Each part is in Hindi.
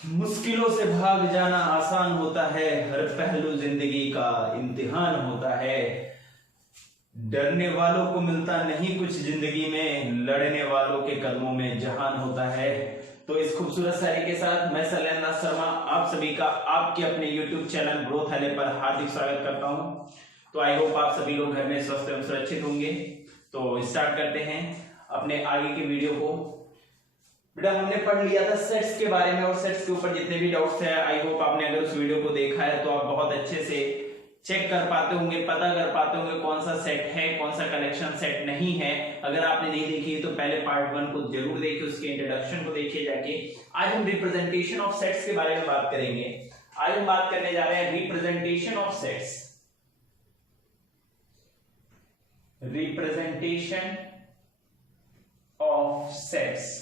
मुश्किलों से भाग जाना आसान होता है, हर पहलू जिंदगी का इम्तिहान होता है। डरने वालों को मिलता नहीं कुछ जिंदगी में, लड़ने वालों के कदमों में जहान होता है। तो इस खूबसूरत शायरी के साथ मैं शैलेंद्र शर्मा आप सभी का आपके अपने YouTube चैनल ग्रोथ हले पर हार्दिक स्वागत करता हूं। तो आई होप आप सभी लोग घर में स्वस्थ एवं सुरक्षित होंगे। तो स्टार्ट करते हैं अपने आगे के वीडियो को। बेटा हमने पढ़ लिया था सेट्स के बारे में और सेट्स के ऊपर जितने भी डाउट्स हैं आई होप आपने अगर उस वीडियो को देखा है तो आप बहुत अच्छे से चेक कर पाते होंगे, पता कर पाते होंगे कौन सा सेट है, कौन सा कलेक्शन सेट नहीं है। अगर आपने नहीं देखी है तो पहले पार्ट 1 को जरूर देखिए, उसके इंट्रोडक्शन को देखिए जाके। आज हम रिप्रेजेंटेशन ऑफ सेट्स के बारे में बात करेंगे। आज हम बात करने जा रहे हैं representation of sets. Representation of sets,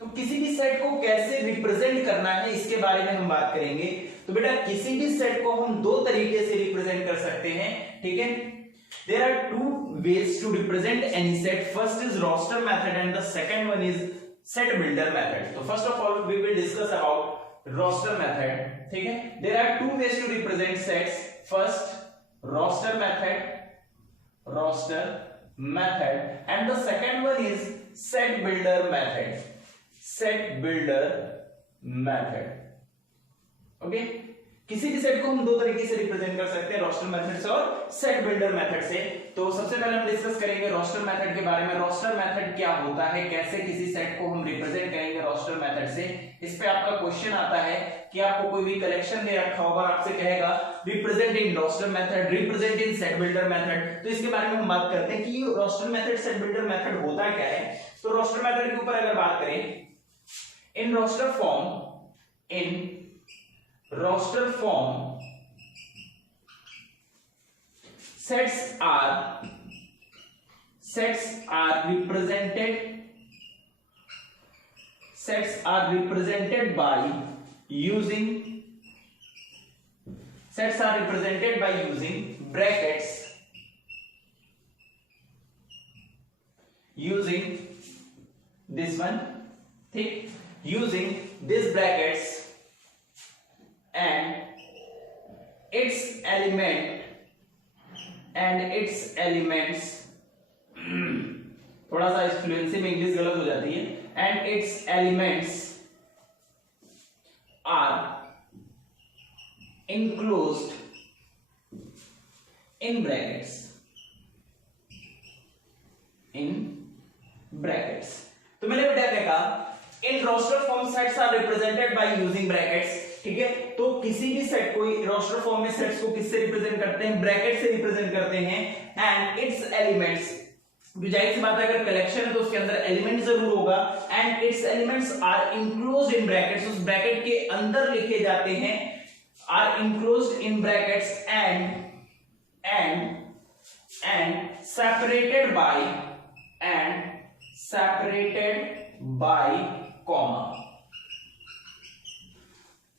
तो किसी भी सेट को कैसे रिप्रेजेंट करना है इसके बारे में हम बात करेंगे। तो बेटा किसी भी सेट को हम दो तरीके से रिप्रेजेंट कर सकते हैं, ठीक है। There are two ways to represent any set. First is roster method and the second one is set builder method. तो first of all we will discuss about roster method, ठीक है। There are two ways to represent sets. First roster method and the second one is set builder method. Set builder method, okay. किसी भी सेट को हम दो तरीके से रिप्रेजेंट कर सकते हैं, रोस्टर मेथड से और सेट बिल्डर मेथड से। तो सबसे पहले हम डिस्कस करेंगे रोस्टर मेथड के बारे में। रोस्टर मेथड क्या होता है, कैसे किसी सेट को हम रिप्रेजेंट करेंगे रोस्टर मेथड से। इस पे आपका क्वेश्चन आता है कि आपको कोई भी कलेक्शन दे रखा होगा और आपसे कहेगा represent in roster method, represent in set builder method. तो इसके बारे में हम बात करते हैं कि roster method set builder method होता क्या है। तो रोस्टर मेथड के ऊपर अगर बात करें, in roster form sets are represented by using brackets, using this one, ठीक, using these brackets and its elements थोड़ा सा इस फ्लुएंसी में इंग्लिश गलत हो जाती है। and its elements are enclosed in brackets। तो मैंने बेटा क्या कहा, in roster form sets are represented by using brackets, ठीक है। तो किसी भी सेट को रोस्टर फॉर्म में सेट्स को किससे रिप्रेजेंट करते हैं, ब्रैकेट से रिप्रेजेंट करते हैं। एंड इट्स एलिमेंट्स, जाहिर सी बात है अगर कलेक्शन है तो उसके अंदर एलिमेंट जरूर होगा। And its elements are enclosed in brackets, उस ब्रैकेट के अंदर लिखे जाते हैं। Are enclosed in brackets and separated by comma,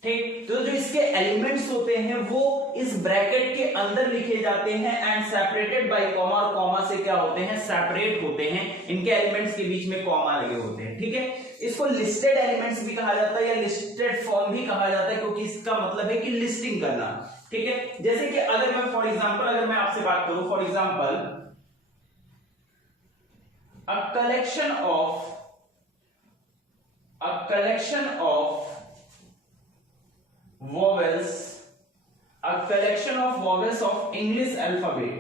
ठीक। तो जो इसके एलिमेंट्स होते हैं वो इस ब्रैकेट के अंदर लिखे जाते हैं एंड सेपरेटेड बाय कॉमा, और कॉमा से क्या होते हैं, सेपरेट होते हैं। इनके एलिमेंट्स के बीच में कॉमा लगे होते हैं, ठीक है। इसको लिस्टेड एलिमेंट्स भी कहा जाता है या लिस्टेड फॉर्म भी कहा जाता है, क्योंकि इसका मतलब है कि लिस्टिंग करना, ठीक है। जैसे कि अगर मैं फॉर एग्जांपल अगर मैं आपसे बात करूं, for example a collection of vowels of English alphabet,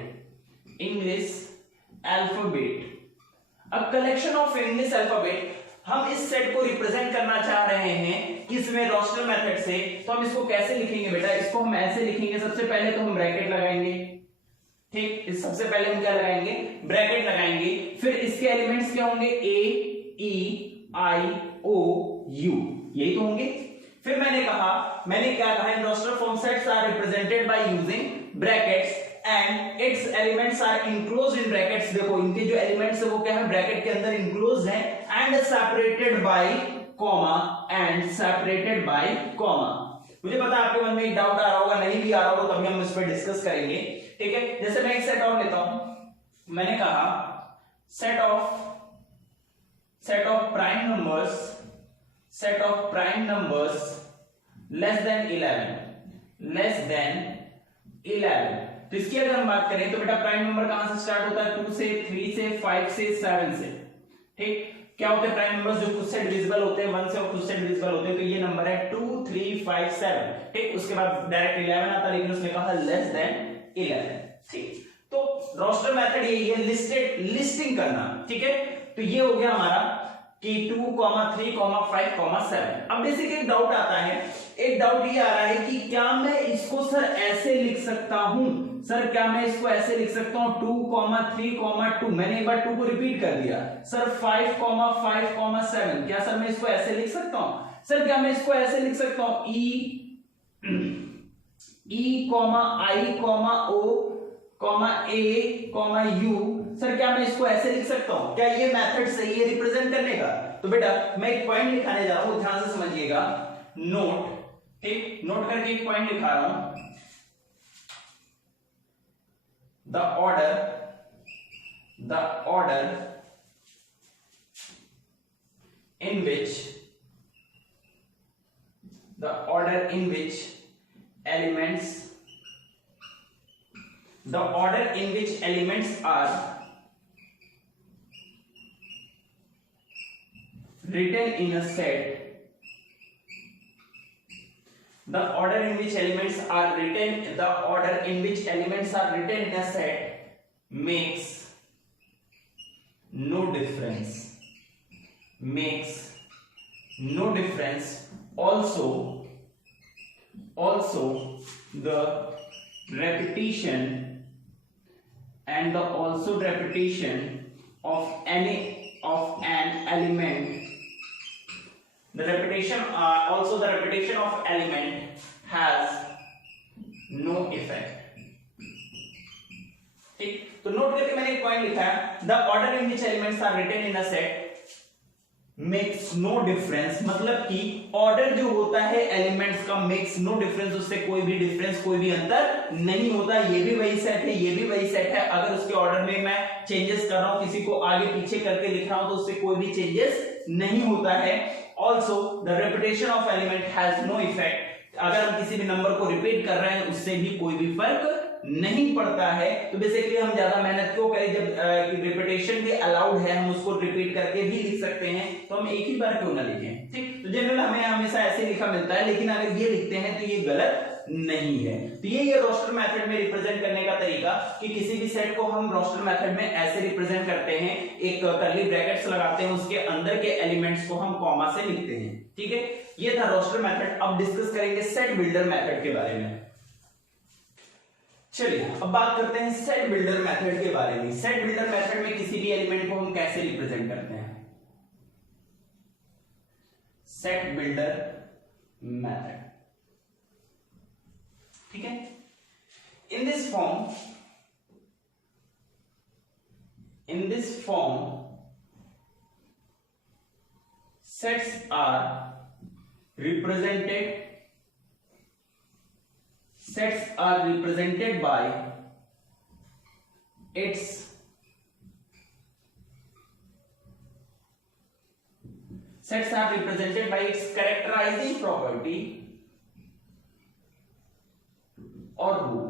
a collection of English alphabet। हम इस सेट को रिप्रेजेंट करना चाह रहे हैं किसमें, रोस्टर मेथड से। तो हम इसको कैसे लिखेंगे बेटा, इसको हम ऐसे लिखेंगे। सबसे पहले तो हम ब्रैकेट लगाएंगे, ठीक। इस सबसे पहले हम क्या लगाएंगे, ब्रैकेट लगाएंगे। फिर इसके एलिमेंट्स क्या होंगे, ए ई आई ओ यू, यही तो होंगे। फिर मैंने क्या कहा, in roster form sets are represented by using brackets and its elements are enclosed in brackets. देखो इनके जो एलिमेंट्स है वो क्या है, ब्रैकेट के अंदर इनक्लोज्ड है। एंड सेपरेटेड बाय कॉमा, मुझे पता है आपके मन में एक डाउट आ रहा होगा, नहीं भी आ रहा होगा तभी हम इस पर डिस्कस करेंगे, ठीक है। जैसे मैं एक सेट और लेता हूं, मैंने कहा set of prime numbers set of prime numbers less than 11, तो इसकी अगर हम बात करें तो बेटा प्राइम नंबर कहां से स्टार्ट होता है, 2 से, 3 से, 5 से, 7 से। ठीक, क्या होते हैं प्राइम नंबर्स जो खुद से डिविजिबल होते हैं, 1 से और खुद से डिविजिबल होते हैं, तो ये नंबर है 2, 3, 5, 7। ठीक, उसके बाद डायरेक्ट 11 आता है, लेकिन उसने कहा लेस देन 11। ठीक, तो रोस्टर मेथड यही है, लिस्टिंग करना। ठीक है, तो ये हो गया हमारा कि 2, 3, 5, 7। अब बेसिक एक डाउट आता है, एक डाउट ये आ रहा है कि क्या मैं इसको सर ऐसे लिख सकता हूं, सर क्या मैं इसको ऐसे लिख सकता हूं 2, 3, 2, मैंने एक बार 2 को रिपीट कर दिया, सर 5, 5, 7, क्या सर मैं इसको ऐसे लिख सकता हूं? सर क्या मैं इसको ऐसे लिख सकता हूं ई आई ओ ए यू, सर क्या मैं इसको ऐसे लिख सकता हूं? क्या ये मेथड सही है रिप्रेजेंट करने का? तो बेटा मैं एक पॉइंट लिखाने जा रहा हूं, ध्यान से समझिएगा। नोट, ठीक, नोट करके एक पॉइंट लिखा रहा हूं। The order in which elements are written in a set, the order in which elements are written in a set makes no difference. Also the repetition of an element, the repetition of element has no effect. ठीक, तो नोट करके मैंने एक पॉइंट लिखा है, the order in which elements are written in a set makes no difference, मतलब कि ऑर्डर जो होता है एलिमेंट्स का मेक्स नो डिफरेंस, उससे कोई भी अंतर नहीं होता। ये भी वही सेट है, ये भी वही सेट है, अगर उसके ऑर्डर में मैं चेंजेस कर रहा हूं, किसी को आगे पीछे करके लिख रहा हूं, तो उससे कोई भी चेंजेस नहीं होता है। Also the repetition of element has no effect, अगर हम किसी भी नंबर को रिपीट कर रहे हैं उससे भी कोई भी फर्क नहीं पड़ता है। तो बेसिकली हम ज्यादा मेहनत क्यों करें, जब रिपीटेशन भी अलाउड है, हम उसको रिपीट करके भी लिख सकते हैं, तो हम एक ही बार क्यों ना लिखें। ठीक, तो जनरल हमें हमेशा ऐसे लिखा मिलता है, लेकिन अगर ये लिखते हैं तो ये गलत नहीं है। तो ये रोस्टर मेथड में रिप्रेजेंट करने का तरीका कि किसी भी सेट को हम रोस्टर मेथड में ऐसे रिप्रेजेंट करते हैं, एक कर्ली ब्रैकेट्स लगाते हैं, उसके अंदर के एलिमेंट्स को हम कॉमा से लिखते हैं। ठीक है, ये था रोस्टर मेथड। अब डिस्कस करेंगे सेट बिल्डर मेथड के बारे में। चलिए अब बात करते हैं सेट बिल्डर मेथड के बारे में। सेट बिल्डर मेथड में किसी भी एलिमेंट को हम कैसे रिप्रेजेंट करते हैं? सेट बिल्डर मेथड, ठीक है। इन this form sets are represented by its characterizing property or rule.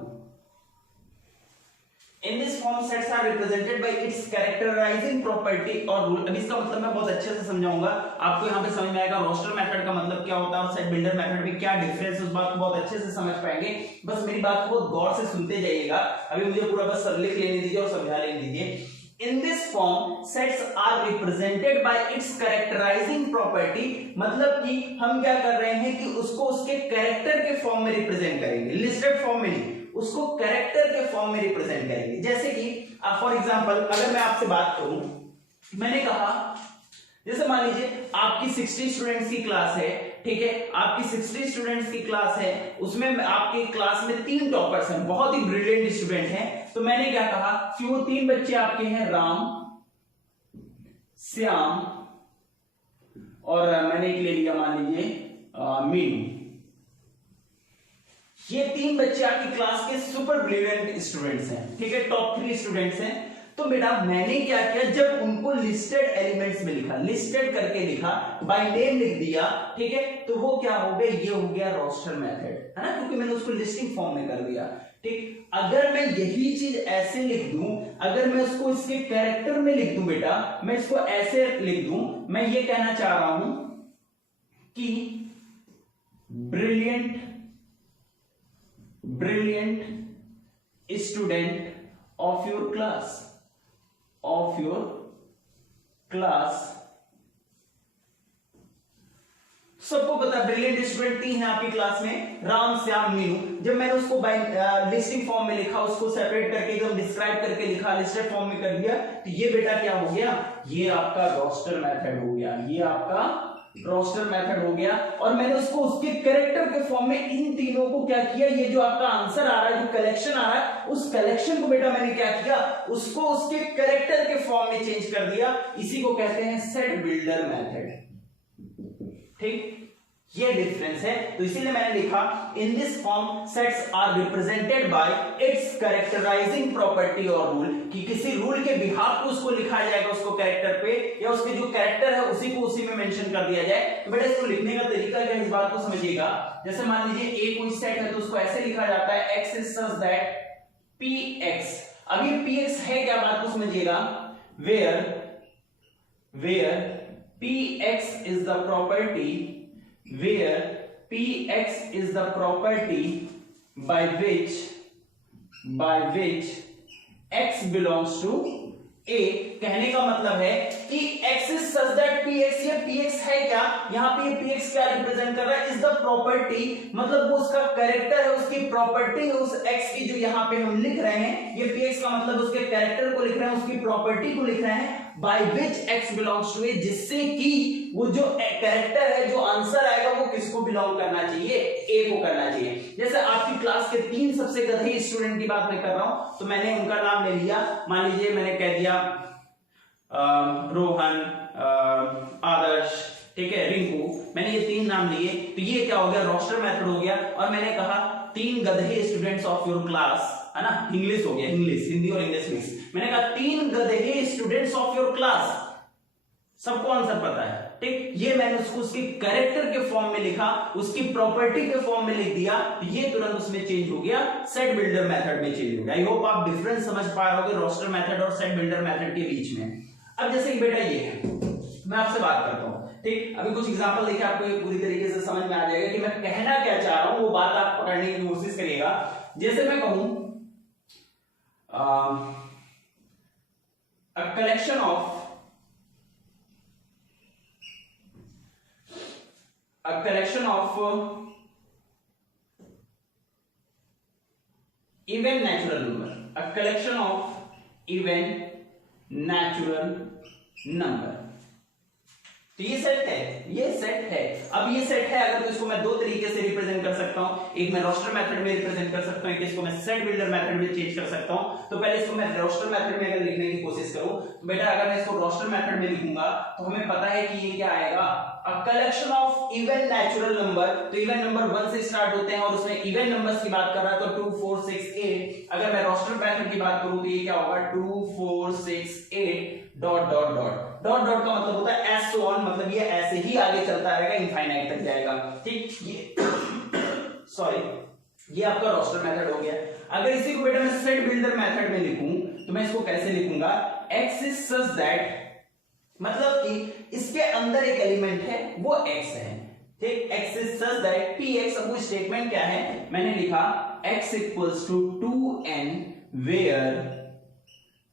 In this form sets are represented by its characterizing property or rule. अब इसका मतलब मैं बहुत अच्छे से समझाऊंगा, आपको यहाँ पे समझ में आएगा रोस्टर मेथड का मतलब क्या होता है और सेट बिल्डर मेथड में क्या डिफरेंस, उस बात को बहुत अच्छे से समझ पाएंगे। बस मेरी बात को बहुत गौर से सुनते जाइएगा। अभी मुझे पूरा बस लिख लेने दीजिए और समझा लेने दीजिए। In this form sets are represented by its characterizing property, मतलब कि हम क्या कर रहे हैं कि उसको उसके कैरेक्टर के फॉर्म में रिप्रेजेंट करेंगे, लिस्टेड फॉर्म में नहीं, उसको कैरेक्टर के फॉर्म में रिप्रेजेंट करेंगे। जैसे कि फॉर एग्जांपल अगर मैं आपसे बात करूं, मैंने कहा जैसे मान लीजिए आपकी 60 स्टूडेंट्स की क्लास है, ठीक है, आपकी 60 स्टूडेंट्स की क्लास है, उसमें आपके क्लास में 3 टॉपर्स हैं, बहुत ही ब्रिलियंट स्टूडेंट हैं। तो मैंने क्या कहा कि वो 3 बच्चे आपके हैं राम, श्याम और मैंने एक ले लिया मान लीजिए मीनू। ये 3 बच्चे आपकी क्लास के सुपर ब्रिलियंट स्टूडेंट्स हैं, ठीक है, टॉप 3 स्टूडेंट्स हैं। तो बेटा मैंने क्या किया, जब उनको लिस्टेड एलिमेंट्स में लिखा, लिस्टेड करके लिखा, बाय नेम लिख दिया, ठीक है, तो वो क्या हो गया, ये हो गया रोस्टर मेथड, है ना, क्योंकि मैंने उसको लिस्टिंग फॉर्म में कर दिया। ठीक, अगर मैं यही चीज ऐसे लिख दूं, अगर मैं उसको इसके कैरेक्टर में लिख दूं बेटा, मैं इसको ऐसे लिख दूं, मैं ये कहना चाह रहा हूं कि brilliant student of your class, सबको पता है ब्रिलियंट स्टूडेंट 3 है आपकी क्लास में, राम, श्याम, मीनू। जब मैंने उसको लिस्टिंग फॉर्म में लिखा, उसको सेपरेट करके एकदम डिस्क्राइब करके लिखा, लिस्टेड फॉर्म में कर दिया, तो ये बेटा क्या हो गया, ये आपका रोस्टर मेथड हो गया, ये आपका रोस्टर मेथड हो गया। और मैंने उसको उसके कैरेक्टर के फॉर्म में इन तीनों को क्या किया, ये जो आपका आंसर आ रहा है, जो कलेक्शन आ रहा है, उस कलेक्शन को बेटा मैंने क्या किया, उसको उसके कैरेक्टर के फॉर्म में चेंज कर दिया। इसी को कहते हैं सेट बिल्डर मेथड। ठीक, ये डिफरेंस है। तो इसीलिए मैंने लिखा in this form sets are represented by its characterising property और रूल, कि किसी रूल के बिहाफ को उसको लिखा जाएगा उसको कैरेक्टर पे, या उसके जो कैरेक्टर है उसी को उसी में मेंशन कर दिया जाए। तो बेटा इसको लिखने का तरीका क्या है, इस बात को समझिएगा। जैसे मान लीजिए ए कोई सेट है, तो उसको ऐसे लिखा जाता है x is such that px। अब ये px है क्या, बात को समझिएगा, where px is the property, where px is the property by which x belongs to a। कहने का मतलब है कि x is such that px, ये px है क्या, यहाँ पे ये px क्या रिप्रेजेंट कर रहा है, इज द प्रॉपर्टी, मतलब वो उसका कैरेक्टर है, उसकी प्रॉपर्टी है उस x की, जो यहाँ पे हम लिख रहे हैं, ये px का मतलब उसके कैरेक्टर को लिख रहे हैं, उसकी प्रॉपर्टी को लिख रहे हैं, by which x belongs to a, जिससे कि वो जो कैरेक्टर है, जो आंसर आएगा वो किसको बिलोंग करना चाहिए, a को करना चाहिए। जैसे आपकी क्लास के 3 सबसे गधे स्टूडेंट की बात मैं कर रहा हूं, तो मैंने उनका नाम ले लिया, मान लीजिए मैंने कह दिया रोहन, आदर्श, ठीक है, रिंकू, मैंने ये 3 नाम लिए, तो ये क्या हो गया, रोस्टर मेथड हो गया। और मैंने कहा 3 गधे स्टूडेंट्स ऑफ योर क्लास, है ना, इंग्लिश हो गया, इंग्लिश, हिंदी और इंग्लिश मिक्स। मैंने कहा 3 गधे स्टूडेंट्स ऑफ योर क्लास, सबको आंसर पता है, ठीक, ये मैंने उसको उसके कैरेक्टर के फॉर्म में लिखा, उसकी प्रॉपर्टी के फॉर्म में लिख दिया, तो ये तुरंत उसमें चेंज हो गया, सेट बिल्डर मेथड में चेंज हो गया। आई होप आप डिफरेंस समझ पा रहे होगे रोस्टर मेथड और सेट बिल्डर मेथड के बीच में। अब जैसे कि बेटा ये है, मैं आपसे बात करता हूं, ठीक, अभी कुछ एग्जांपल देखिए, आपको ये पूरी तरीके से समझ में आ जाएगा कि मैं कहना क्या चाह रहा हूं, वो बात आप पकड़ने की कोशिश करिएगा। जैसे मैं कहूं a collection of even natural number, a collection of even natural number, तो ये सेट है, ये सेट है। अब ये सेट है, अगर तो इसको मैं 2 तरीके से रिप्रेजेंट कर सकता हूं, एक मैं रोस्टर मेथड में रिप्रेजेंट कर सकता हूं, एक इसको मैं सेट बिल्डर मेथड में चेंज कर सकता हूं। तो पहले इसको मैं रोस्टर मेथड में अगर लिखने की कोशिश करूं, तो बेटा अगर मैं इसको रोस्टर मेथड में लिखूंगा तो हमें पता है कि ये क्या आएगा, a collection of even natural number. तो इवन नंबर 1 से स्टार्ट होते हैं और उसमें इवन नंबर्स की बात कर रहा है, तो 2 4 6 8। अगर मैं रोस्टर मेथड की बात करूं तो ये क्या होगा, 2 4 6 8 dot dot dot dot dot का मतलब होता है एस सो ऑन, मतलब ये ऐसे ही आगे चलता रहेगा, इनफाइनाइट तक जाएगा, ठीक। ये सॉरी, ये आपका रोस्टर मेथड हो गया। अगर इसी को बेटा मैं सेट बिल्डर मेथड में लिखूं तो मैं इसको कैसे लिखूंगा, x इज सच दैट, मतलब कि इसके अंदर एक एलिमेंट है वो x है, ठीक, x is such that px। अब वो स्टेटमेंट क्या है, मैंने लिखा x equals to 2n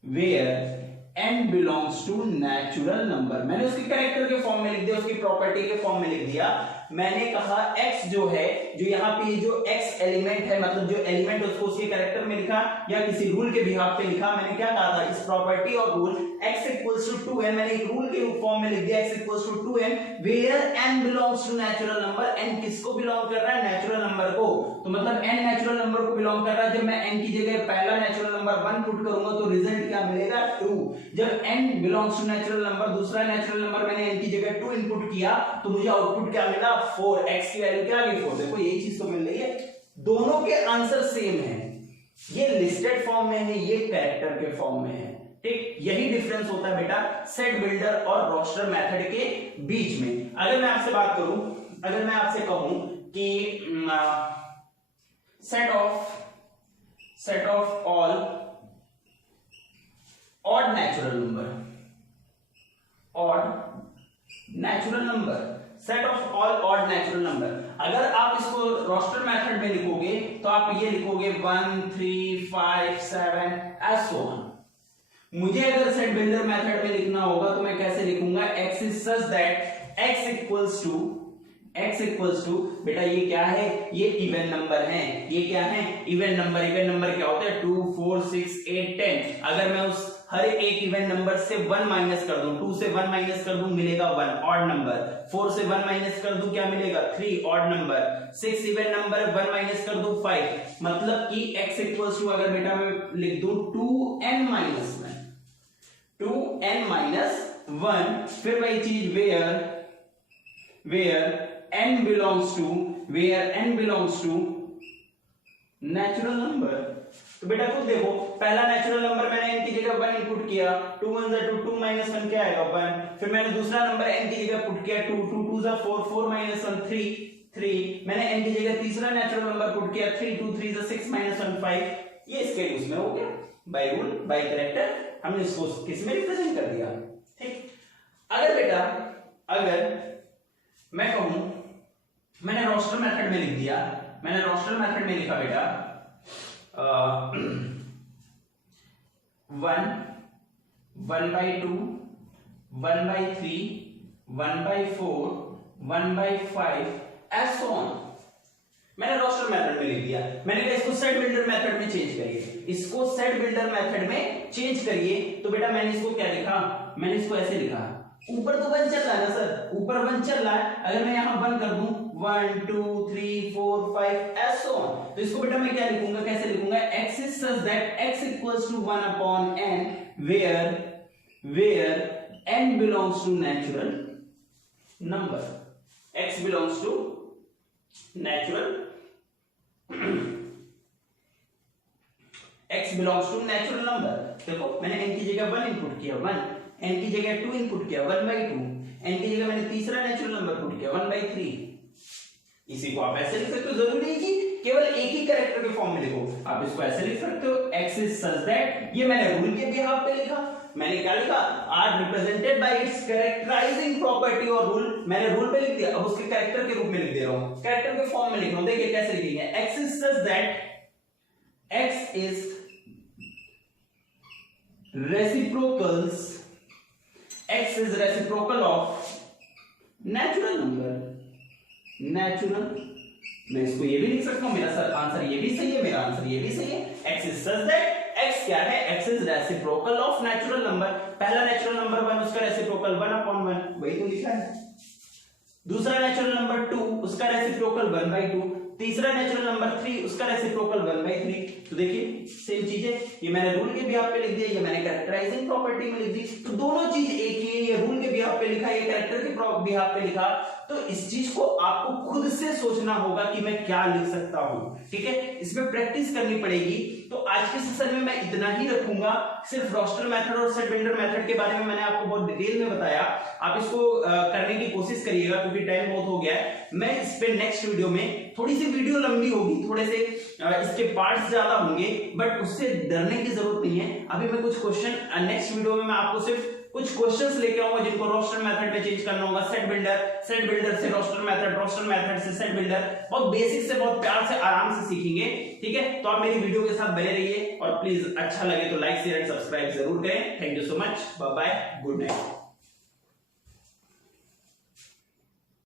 where n belongs to natural number. मैंने उसके कैरेक्टर के फॉर्म में लिख दिया, उसकी प्रॉपर्टी के फॉर्म में लिख दिया। मैंने कहा x जो है, जो यहाँ पे जो x एलिमेंट है, मतलब जो एलिमेंट उसको उसके कैरेक्टर में लिखा या किसी रूल के बिहाफ पे लिखा। मैंने क्या कहा था, इस प्रॉपर्टी और rule x equals to 2n, मैंने एक रूल के फॉर्म में लिख दिया x equals to 2n where n belongs to natural number. n किसको बिलोंग कर रहा है, नेचुरल नंबर को, तो मतलब n नेचुरल नंबर को बिलोंग कर रहा है। जब मैं n की जगह पहला नेचुरल नंबर 1 पुट करूंगा तो रिजल्ट क्या मिलेगा, 2। जब n belongs to natural number, दूसरा नेचुरल नंबर मैंने n की जगह 2 इनपुट किया तो मुझे आउटपुट क्या मिला, 4। x की वैल्यू क्या आ गई, 4। देखो यही चीज तो मिल रही है, दोनों के आंसर सेम है। ये लिस्टेड फॉर्म में है, ये कैरेक्टर के फॉर्म में है, ठीक, यही डिफरेंस होता है बेटा सेट बिल्डर और रोस्टर मेथड के बीच में। अगर मैं आपसे बात करूं, अगर मैं आपसे कहूं कि set of all odd natural number, set of all odd natural number, अगर आप इसको रोस्टर मेथड में लिखोगे तो आप ये लिखोगे 1 3 5 7 एंड सो ऑन। मुझे अगर सेट बिल्डर मेथड में लिखना होगा तो मैं कैसे लिखूंगा, x is such that x equals to बेटा ये क्या है, ये इवन नंबर है, ये क्या है इवन नंबर। इवन नंबर क्या होता है 2 4 6 8 10। अगर मैं उस हर एक इवन नंबर से 1 माइनस कर दूं, 2 से 1 माइनस कर दूं मिलेगा 1 ऑड नंबर, 4 से 1 माइनस कर दूं क्या मिलेगा 3 odd number, 6 even number 1 minus कर दूं 5। मतलब कि x इक्वल्स टू अगर बेटा मैं लिख दूं 2n माइनस 1, फिर वही चीज where n belongs to natural number. तो बेटा खुद देखो, पहला नेचुरल नंबर मैंने n की जगह 1 इनपुट किया, 2 1 जा 2, 2 माइनस 1 क्या आएगा 1। फिर मैंने दूसरा नंबर n की जगह पुट किया 2, 2 2 जा 4, 4 माइनस 1 3। मैंने n की जगह तीसरा नेचुरल नंबर पुट किया 3, 2 3 जा 6 माइनस 1 5। ये इसके उसमें हो गया बाय रूल बाय कैरेक्टर, हमने इसको किस में रिप्रेजेंट कर दिया। ठीक, अगर बेटा अगर मैं कहूं मैंने रोस्टर मेथड में लिख दिया, मैंने रोस्टर मेथड में लिखा बेटा 1/2 1/3 1/4 1/5 एंड सो ऑन। मैंने रोस्टर मेथड में लिख दिया। मैंने कहा इसको सेट बिल्डर मेथड में चेंज करिए, इसको सेट बिल्डर मेथड में चेंज करिए। तो बेटा मैंने इसको क्या लिखा, मैंने इसको ऐसे लिखा, ऊपर तो 1 चल रहा है ना सर, ऊपर 1 चल रहा है, अगर मैं यहां 1 कर दूं 1 2 3 4 5 एंड सो ऑन। तो इसको बेटा मैं क्या लिखूंगा, कैसे लिखूंगा, x is such that x equals to 1 upon n where n belongs to natural number, x belongs to natural x belongs to natural number। देखो मैंने n की जगह 1 इनपुट किया 1, n की जगह 2 इनपुट किया 1/2, n की जगह मैंने तीसरा नेचुरल नंबर पुट किया 1/3। इसी को आप ऐसे लिख सकते हो, जरूरी है कि केवल एक ही कैरेक्टर के फॉर्म में लिखो, आप इसको ऐसे लिख सकते हो x इज सच दैट, ये मैंने रूल के बिहाफ पे लिखा, मैंने क्या लिखा are represented by its characterising property, और रूल मैंने रूल पे लिख दिया, अब उसके कैरेक्टर के रूप में लिख दे रहा हूं, कैरेक्टर के फॉर्म में लिख रहा हूं। देखिए कैसे लिखेंगे, x is such that x is reciprocal of natural number, मैं इसको ये भी लिख सकता हूं, मेरा सर आंसर ये भी सही है, मेरा आंसर ये भी सही है। x is such that x क्या है, x is reciprocal of natural number. पहला नेचुरल नंबर 1 उसका रेसिप्रोकल 1/1, वही तो लिखा है। दूसरा नेचुरल नंबर 2 उसका रेसिप्रोकल 1/2, तीसरा नेचुरल नंबर 3 उसका रेसिप्रोकल 1/3। तो देखिए सेम चीज है, ये मैंने रूल के बिहाफ पे लिख दिया, ये मैंने कैरेक्टराइजिंग प्रॉपर्टी में लिख दी, तो दोनों चीज एक ही है, ये रूल के बिहाफ पे लिखा, ये कैरेक्टर के बिहाफ पे लिखा। तो इस चीज को आपको खुद से सोचना होगा कि मैं क्या लिख सकता हूं, ठीक है, इसमें प्रैक्टिस करनी पड़ेगी। तो आज के सेशन में मैं इतना ही रखूंगा, सिर्फ रोस्टर मेथड और सेट बिल्डर मेथड के बारे में मैंने आपको बहुत डिटेल में बताया, आप इसको करने की कोशिश करिएगा क्योंकि टाइम बहुत हो गया है। मैं इस पे नेक्स्ट वीडियो में, थोड़ी सी वीडियो लंबी होगी, थोड़े से इसके पार्ट्स ज्यादा होंगे, बट उससे डरने की जरूरत नहीं है। अभी मैं कुछ क्वेश्चन नेक्स्ट वीडियो में मैं आपको सिर्फ कुछ क्वेश्चंस लेके आऊंगा जिनको रोस्टर मेथड में चेंज करना होगा, सेट बिल्डर से रोस्टर मेथड से सेट बिल्डर, बहुत बेसिक से बहुत प्यार से आराम से सीखेंगे, ठीक है। तो आप मेरी वीडियो के साथ बने रहिए और प्लीज अच्छा लगे तो लाइक शेयर एंड सब्सक्राइब जरूर करें। Thank you so much, bye bye, good night.